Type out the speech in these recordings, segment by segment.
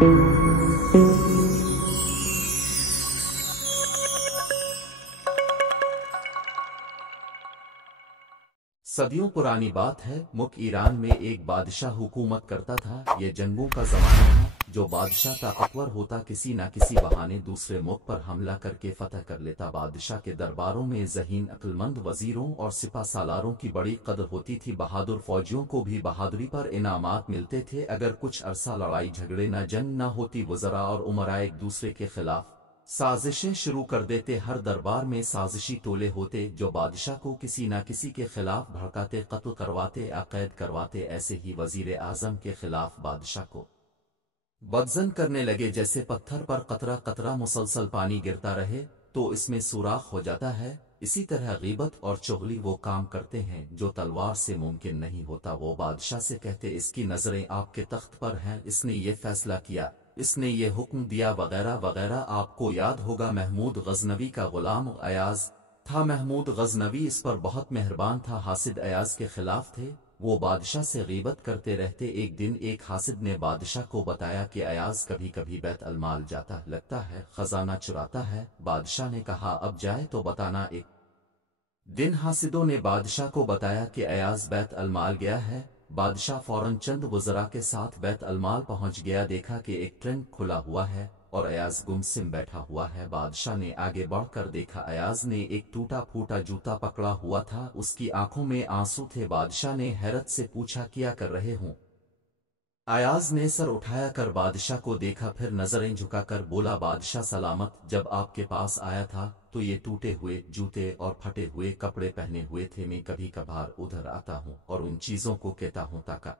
सदियों पुरानी बात है। मुल्क ईरान में एक बादशाह हुकूमत करता था। ये जंगों का जमाना था। जो बादशाह ताकतवर होता किसी न किसी बहाने दूसरे मुल्क पर हमला करके फतह कर लेता। बादशाह के दरबारों में ज़हीन अक्लमंद वजीरों और सिपा सालारों की बड़ी कदर होती थी। बहादुर फौजियों को भी बहादुरी पर इनामात मिलते थे। अगर कुछ अरसा लड़ाई झगड़े न जंग न होती, वज़रा और उमरा एक दूसरे के खिलाफ साजिशें शुरू कर देते। हर दरबार में साजिशी टोले होते जो बादशाह को किसी न किसी के खिलाफ भड़काते, कत्ल करवाते या कैद करवाते। ऐसे ही वजीर आजम के खिलाफ बादशाह को बदजन करने लगे। जैसे पत्थर पर कतरा कतरा मुसलसल पानी गिरता रहे तो इसमें सुराख हो जाता है, इसी तरह गीबत और चुगली वो काम करते हैं जो तलवार से मुमकिन नहीं होता। वो बादशाह से कहते, इसकी नजरें आपके तख्त पर हैं, इसने ये फैसला किया, इसने ये हुक्म दिया, वगैरह वगैरह। आपको याद होगा महमूद गजनवी का गुलाम अयाज था। महमूद गजनवी इस पर बहुत मेहरबान था। हासिद अयाज के खिलाफ थे। वो बादशाह से गीबत करते रहते। एक दिन एक हासिद ने बादशाह को बताया कि अयाज कभी कभी बैत अलमाल जाता, लगता है खजाना चुराता है। बादशाह ने कहा, अब जाए तो बताना। एक दिन हासिदों ने बादशाह को बताया कि अयाज बैत अलमाल गया है। बादशाह फौरन चंद वज़रा के साथ बैत अलमाल पहुंच गया। देखा कि एक ट्रंक खुला हुआ है और अयाज गुमसिम बैठा हुआ है। बादशाह ने आगे बढ़कर देखा, अयाज ने एक टूटा फूटा जूता पकड़ा हुआ था। उसकी आंखों में आंसू थे। बादशाह ने हैरत से पूछा, क्या कर रहे हो? अयाज ने सर उठाया कर बादशाह को देखा, फिर नजरें झुकाकर बोला, बादशाह सलामत। जब आपके पास आया था तो ये टूटे हुए जूते और फटे हुए कपड़े पहने हुए थे। मैं कभी कभार उधर आता हूँ और उन चीजों को कहता हूँ ताकि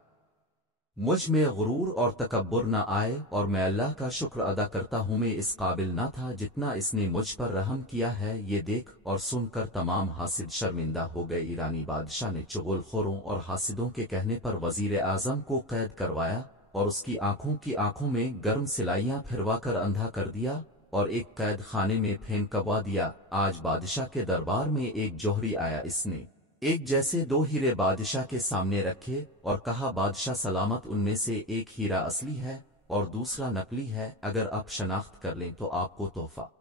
मुझ में गुरूर और तकब्बुर न आए, और मैं अल्लाह का शुक्र अदा करता हूँ। मैं इस काबिल न था जितना इसने मुझ पर रहम किया है। ये देख और सुनकर तमाम हासिद शर्मिंदा हो गए। ईरानी बादशाह ने चुगलखोरों और हासिदों के कहने पर वजीर आजम को कैद करवाया और उसकी आंखों में गर्म सिलाइयां फिरवाकर अंधा कर दिया और एक कैद खाने में फेंकवा दिया। आज बादशाह के दरबार में एक जौहरी आया। इसने एक जैसे दो हीरे बादशाह के सामने रखे और कहा, बादशाह सलामत, उनमें से एक हीरा असली है और दूसरा नकली है। अगर आप शनाख्त कर लें तो आपको तोहफा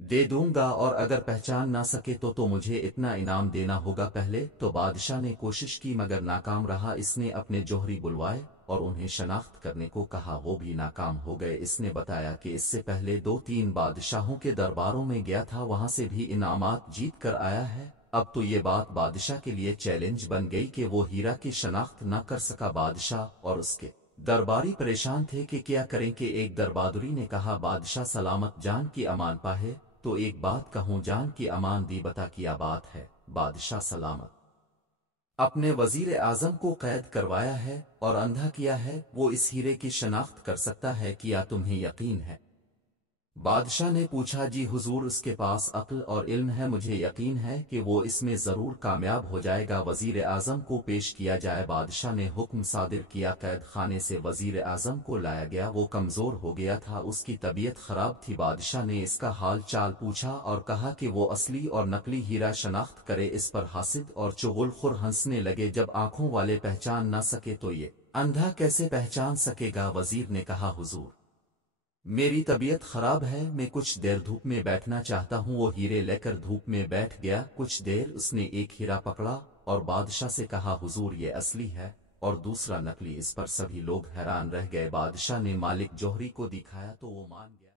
दे दूंगा, और अगर पहचान ना सके तो मुझे इतना इनाम देना होगा। पहले तो बादशाह ने कोशिश की मगर नाकाम रहा। इसने अपने जौहरी बुलवाए और उन्हें शनाख्त करने को कहा, वो भी नाकाम हो गए। इसने बताया कि इससे पहले 2-3 बादशाहों के दरबारों में गया था, वहां से भी इनामात जीत कर आया है। अब तो ये बात बादशाह के लिए चैलेंज बन गई कि वो हीरा की शनाख्त न कर सका। बादशाह और उसके दरबारी परेशान थे कि क्या करें। कि एक दरबारी ने कहा, बादशाह सलामत, जान की अमान पाहे तो एक बात कहूँ, जान की अमान दी बता क्या बात है। बादशाह सलामत अपने वजीर आजम को कैद करवाया है और अंधा किया है। वो इस हीरे की शनाख्त कर सकता है, क्या तुम्हें यकीन है? बादशाह ने पूछा, जी हुजूर, उसके पास अक्ल और इल्म है, मुझे यकीन है कि वो इसमें जरूर कामयाब हो जाएगा। वजीर आजम को पेश किया जाए। बादशाह ने हुक्म सादिर किया। कैद खाने से वजीर आजम को लाया गया। वो कमजोर हो गया था, उसकी तबीयत खराब थी। बादशाह ने इसका हाल चाल पूछा और कहा कि वो असली और नकली हीरा शनाख्त करे। इस पर हासिद और चुगलखोर हंसने लगे। जब आंखों वाले पहचान न सके तो ये अंधा कैसे पहचान सकेगा? वजीर ने कहा, हुजूर, मेरी तबीयत खराब है, मैं कुछ देर धूप में बैठना चाहता हूँ। वो हीरे लेकर धूप में बैठ गया। कुछ देर उसने एक हीरा पकड़ा और बादशाह से कहा, हुजूर, ये असली है और दूसरा नकली। इस पर सभी लोग हैरान रह गए। बादशाह ने मालिक जौहरी को दिखाया तो वो मान गया।